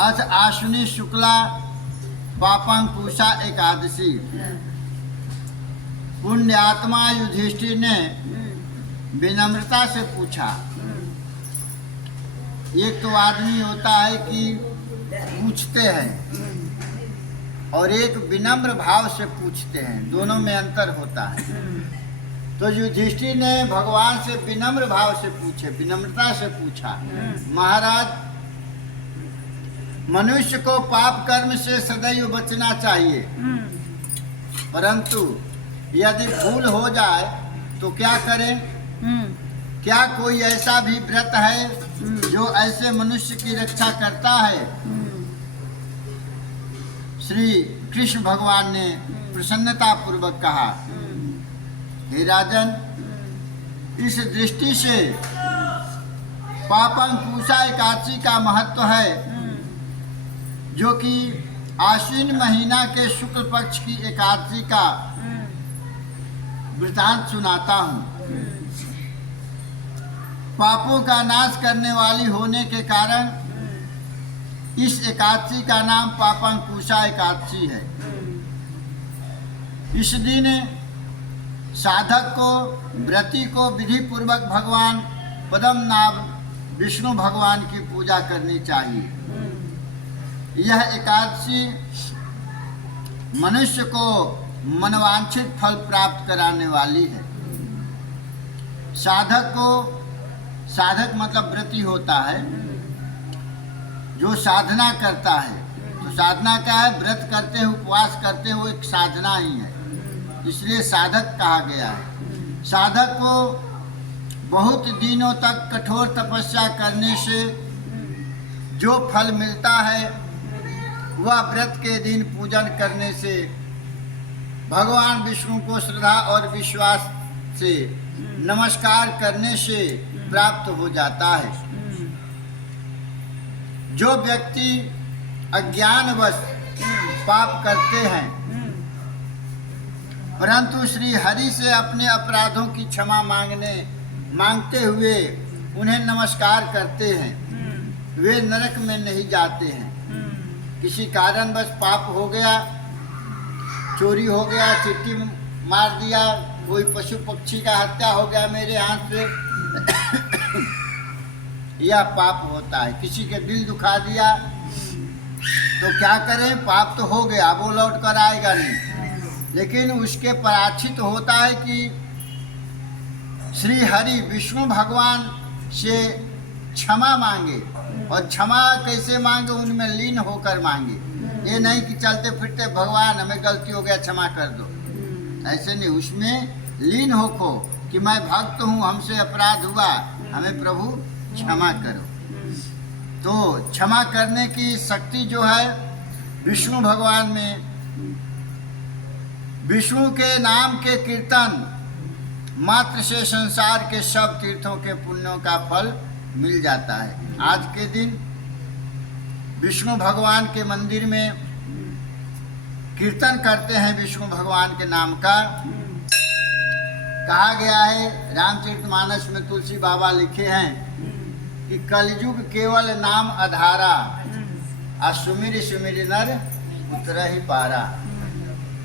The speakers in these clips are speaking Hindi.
अथ आश्विनी शुक्ला पापांकुशा एकादशी। पुण्यात्मा युधिष्ठिर ने विनम्रता से पूछा। एक तो आदमी होता है कि पूछते हैं और एक विनम्र भाव से पूछते हैं, दोनों में अंतर होता है। तो युधिष्ठिर ने भगवान से विनम्र भाव से पूछे, विनम्रता से पूछा, महाराज मनुष्य को पाप कर्म से सदैव बचना चाहिए, परंतु यदि भूल हो जाए तो क्या करें? क्या कोई ऐसा भी व्रत है जो ऐसे मनुष्य की रक्षा करता है? श्री कृष्ण भगवान ने प्रसन्नता पूर्वक कहा, हे राजन, इस दृष्टि से पापांकुशा एकादशी का महत्व है, जो कि आश्विन महीना के शुक्ल पक्ष की एकादशी का वृतांत सुनाता हूँ। पापों का नाश करने वाली होने के कारण इस एकादशी का नाम पापांकुशा एकादशी है। इस दिन साधक को, व्रती को विधि पूर्वक भगवान पद्मनाभ विष्णु भगवान की पूजा करनी चाहिए। यह एकादशी मनुष्य को मनवांछित फल प्राप्त कराने वाली है। साधक को, साधक मतलब व्रती होता है, जो साधना करता है। तो साधना क्या है? व्रत करते हैं, उपवास करते हैं, वो एक साधना ही है, इसलिए साधक कहा गया है। साधक को बहुत दिनों तक कठोर तपस्या करने से जो फल मिलता है, वह व्रत के दिन पूजन करने से, भगवान विष्णु को श्रद्धा और विश्वास से नमस्कार करने से प्राप्त हो जाता है। जो व्यक्ति अज्ञानवश पाप करते हैं परंतु श्री हरि से अपने अपराधों की क्षमा मांगते हुए उन्हें नमस्कार करते हैं, वे नरक में नहीं जाते हैं। किसी कारणवश पाप हो गया, चोरी हो गया, चिट्ठी मार दिया, कोई पशु पक्षी का हत्या हो गया मेरे हाथ से, यह पाप होता है। किसी के दिल दुखा दिया तो क्या करें? पाप तो हो गया, वो लौट कर आएगा नहीं, लेकिन उसके पराचित होता है कि श्री हरि विष्णु भगवान से क्षमा मांगे। और क्षमा कैसे मांगे? उनमें लीन होकर मांगे। ये नहीं कि चलते फिरते भगवान हमें गलती हो गया क्षमा कर दो, ऐसे नहीं। उसमें लीन होको कि मैं भक्त हूँ, हमसे अपराध हुआ, हमें प्रभु क्षमा करो। तो क्षमा करने की शक्ति जो है विष्णु भगवान में, विष्णु के नाम के कीर्तन मात्र से संसार के सब तीर्थों के पुण्यों का फल मिल जाता है। आज के दिन विष्णु भगवान के मंदिर में कीर्तन करते हैं विष्णु भगवान के नाम का। कहा गया है, रामचरितमानस में तुलसी बाबा लिखे हैं कि कलयुग केवल नाम आधारा, आ सुमिर सुमिर नर उतर ही पारा।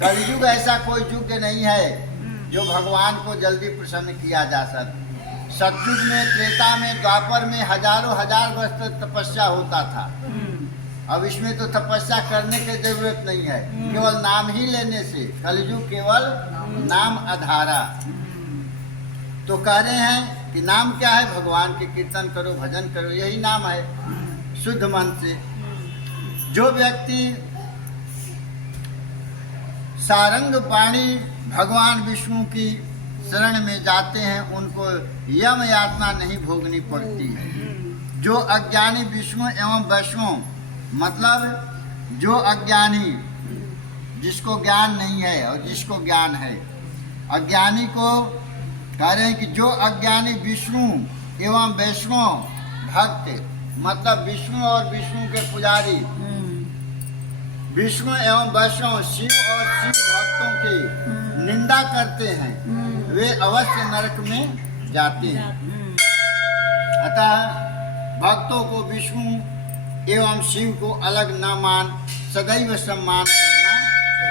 कलयुग ऐसा कोई युग नहीं है जो भगवान को जल्दी प्रसन्न किया जा सके। सतयुग में, त्रेता में, द्वापर में हजारों हजार वर्ष तक तपस्या होता था। अब इसमें तो तपस्या करने की जरूरत नहीं है, केवल नाम ही लेने से। कलयुग केवल नाम आधारा। तो कह रहे हैं कि नाम क्या है? भगवान के कीर्तन करो, भजन करो, यही नाम है शुद्ध मन से। जो व्यक्ति सारंग पाणी भगवान विष्णु की शरण में जाते हैं, उनको यम यातना नहीं भोगनी पड़ती है। जो अज्ञानी विष्णु एवं वैष्णव, मतलब जो अज्ञानी, जिसको ज्ञान नहीं है और जिसको ज्ञान है, अज्ञानी को कह रहे हैं कि जो अज्ञानी विष्णु एवं वैष्णव भक्त, मतलब विष्णु और विष्णु के पुजारी, विष्णु एवं वैष्णव शिव और शिव भक्तों की निंदा करते हैं, वे अवश्य नरक में जाते हैं। अतः भक्तों को विष्णु एवं शिव को अलग न मान सदैव सम्मान करना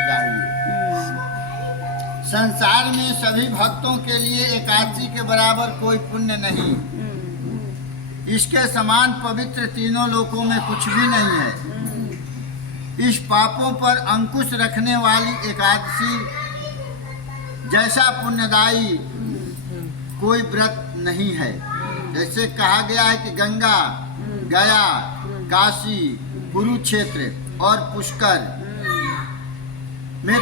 चाहिए। संसार में सभी भक्तों के लिए एकादशी के बराबर कोई पुण्य नहीं, इसके समान पवित्र तीनों लोकों में कुछ भी नहीं है। इस पापों पर अंकुश रखने वाली एकादशी जैसा पुण्यदायी कोई व्रत नहीं है। जैसे कहा गया है कि गंगा, गया, काशी, कुरुक्षेत्र और पुष्कर में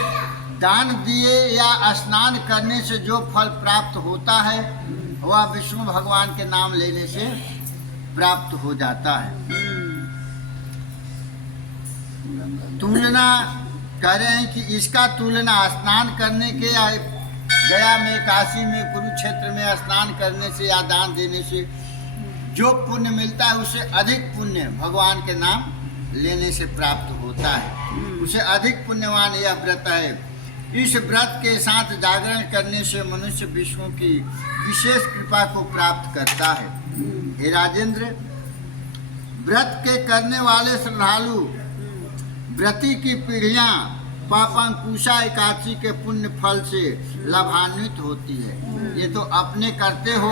दान दिए या स्नान करने से जो फल प्राप्त होता है वह विष्णु भगवान के नाम लेने से प्राप्त हो जाता है। तुलना कह रहे हैं कि इसका तुलना स्नान करने के या गया में, काशी में, कुरुक्षेत्र में स्नान करने से या दान देने से जो पुण्य मिलता है उससे अधिक पुण्य भगवान के नाम लेने से प्राप्त होता है। उसे अधिक पुण्यवान यह व्रत है। इस व्रत के साथ जागरण करने से मनुष्य विष्णु की विशेष कृपा को प्राप्त करता है। हे राजेंद्र, व्रत के करने वाले श्रद्धालु व्रती की पीढ़ियां पापांकुशा एकादशी के पुण्य फल से लाभान्वित होती है। ये तो अपने करते हो,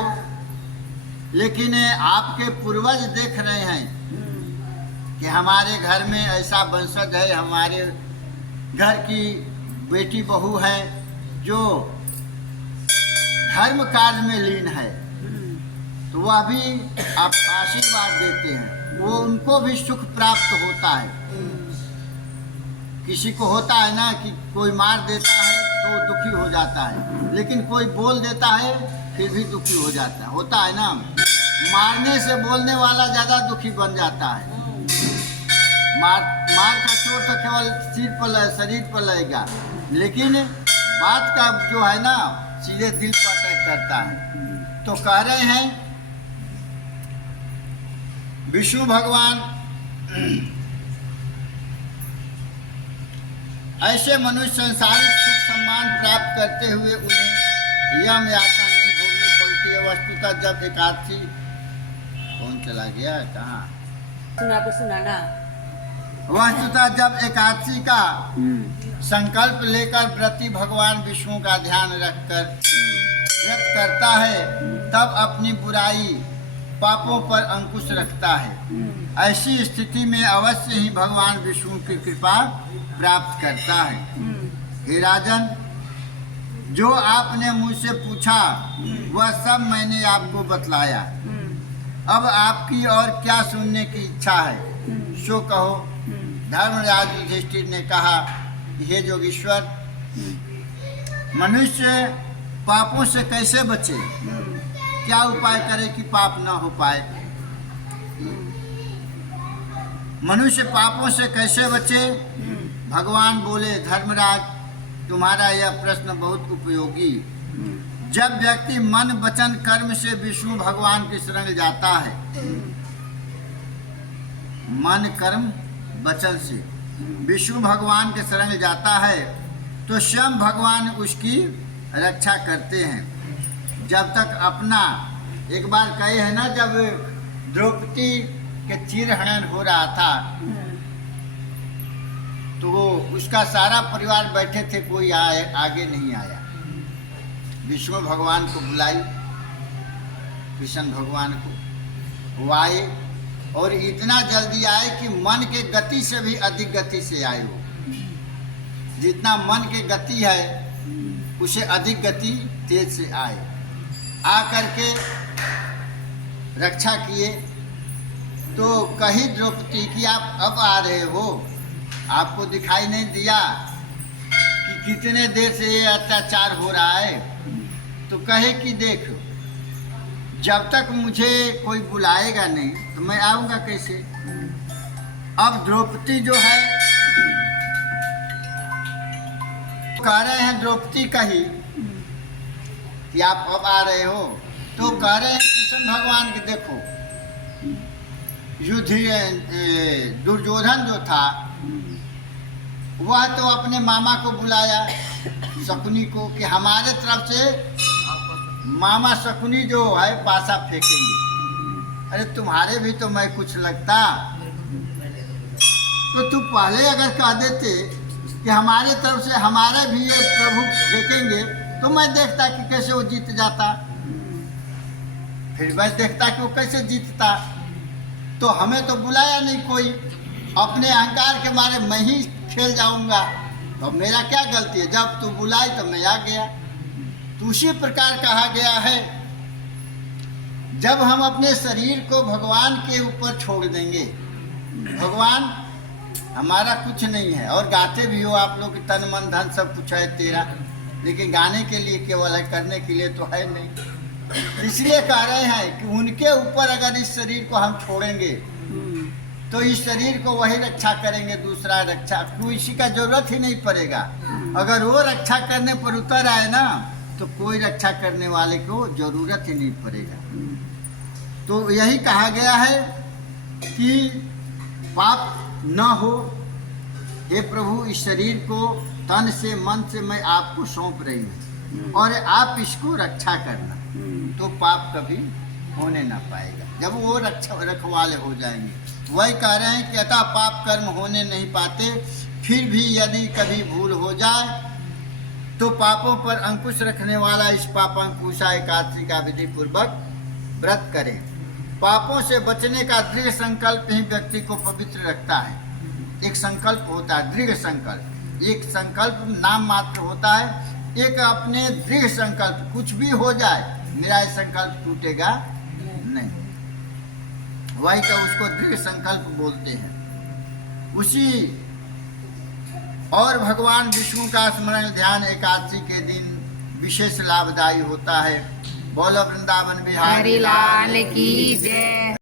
लेकिन आपके पूर्वज देख रहे हैं कि हमारे घर में ऐसा वंशज है, हमारे घर की बेटी बहू है जो धर्म कार्य में लीन है, तो वह भी आप आशीर्वाद देते हैं, वो उनको भी सुख प्राप्त होता है। किसी को होता है ना कि कोई मार देता है तो दुखी हो जाता है, लेकिन कोई बोल देता है फिर भी दुखी हो जाता है, होता है ना। मारने से बोलने वाला ज़्यादा दुखी बन जाता है। मार का चोट तो केवल सिर पर, शरीर पर लगेगा, लेकिन बात का जो है ना सीधे दिल पर अटैक करता है। तो कह रहे हैं विष्णु भगवान ऐसे मनुष्य संसारिक सुख सम्मान प्राप्त करते हुए उन्हें यम यातना नहीं भोगनी पड़ती है। वस्तुतः जब एकादशी, कौन चला गया कहाँ, सुनाना। वस्तुतः जब एकादशी का संकल्प लेकर व्रती भगवान विष्णु का ध्यान रखकर व्रत करता है तब अपनी बुराई पापों पर अंकुश रखता है। ऐसी स्थिति में अवश्य ही भगवान विष्णु की कृपा प्राप्त करता है। हे राजन, जो आपने मुझसे पूछा वह सब मैंने आपको बतलाया। अब आपकी और क्या सुनने की इच्छा है सो कहो। धर्मराज युधिष्ठिर ने कहा, हे जोगीश्वर, मनुष्य पापों से कैसे बचे, क्या उपाय करे कि पाप न हो पाए। मनुष्य पापों से कैसे बचे। भगवान बोले, धर्मराज, तुम्हारा यह प्रश्न बहुत उपयोगी। जब व्यक्ति मन वचन कर्म से विष्णु भगवान की शरण जाता है, मन कर्म वचन से विष्णु भगवान के शरण जाता है तो स्वयं भगवान उसकी रक्षा करते हैं। जब तक अपना, एक बार कहे है ना, जब द्रौपदी के चीरहरण हो रहा था तो उसका सारा परिवार बैठे थे, कोई आगे नहीं आया। विष्णु भगवान को बुलाई, कृष्ण भगवान को, वो आए और इतना जल्दी आए कि मन के गति से भी अधिक गति से आए। वो जितना मन के गति है उसे अधिक गति तेज से आए। आ करके रक्षा किए। तो कही द्रौपदी कि आप अब आ रहे हो, आपको दिखाई नहीं दिया कि कितने देर से ये अत्याचार हो रहा है। तो कहे कि देख, जब तक मुझे कोई बुलाएगा नहीं तो मैं आऊँगा कैसे। अब द्रौपदी जो है, कह रहे हैं द्रौपदी कही कि आप अब आ रहे हो, तो कह रहे हैं कृष्ण भगवान की, देखो युद्ध दुर्योधन जो था वह तो अपने मामा को बुलाया, शकुनी को, कि हमारे तरफ से मामा शकुनी जो है पासा फेंकेंगे। अरे तुम्हारे भी तो मैं कुछ लगता, तो तू पहले अगर कह देते कि हमारे तरफ से हमारे भी ये प्रभु देखेंगे, तो मैं देखता कि कैसे वो जीत जाता, फिर मैं देखता कि वो कैसे जीतता। तो हमें तो बुलाया नहीं कोई, अपने अहंकार के मारे मैं ही खेल जाऊंगा, तो मेरा क्या गलती है? जब तू बुलाई तो मैं आ गया। तो उसी प्रकार कहा गया है, जब हम अपने शरीर को भगवान के ऊपर छोड़ देंगे, भगवान हमारा कुछ नहीं है। और गाते भी हो आप लोग, तन मन धन सब कुछ है तेरा, लेकिन गाने के लिए केवल है, करने के लिए तो है नहीं। इसलिए कह रहे हैं कि उनके ऊपर अगर इस शरीर को हम छोड़ेंगे तो इस शरीर को वही रक्षा करेंगे, दूसरा रक्षा किसी का जरूरत ही नहीं पड़ेगा। अगर वो रक्षा करने पर उतर आए ना, तो कोई रक्षा करने वाले को जरूरत ही नहीं पड़ेगा। तो यही कहा गया है कि पाप न हो। हे प्रभु, इस शरीर को तन से मन से मैं आपको सौंप रही हूँ और आप इसको रक्षा करना, तो पाप कभी होने ना पाएगा जब वो रखवाले हो जाएंगे। वही कह रहे हैं कि अतः पाप कर्म होने नहीं पाते, फिर भी यदि कभी भूल हो जाए तो पापों पर अंकुश रखने वाला इस पापांकुशा एकादशी का विधि पूर्वक व्रत करें। पापों से बचने का दृढ़ संकल्प ही व्यक्ति को पवित्र रखता है। एक संकल्प होता है, दृढ़ संकल्प। एक संकल्प नाम मात्र होता है, एक अपने दृढ़ संकल्प, कुछ भी हो जाए मेरा ये संकल्प टूटेगा नहीं, वही तो उसको दृढ़ संकल्प बोलते हैं। उसी और भगवान विष्णु का स्मरण ध्यान एकादशी के दिन विशेष लाभदायी होता है। बोलो वृंदावन बिहारी हरि लाल की जय।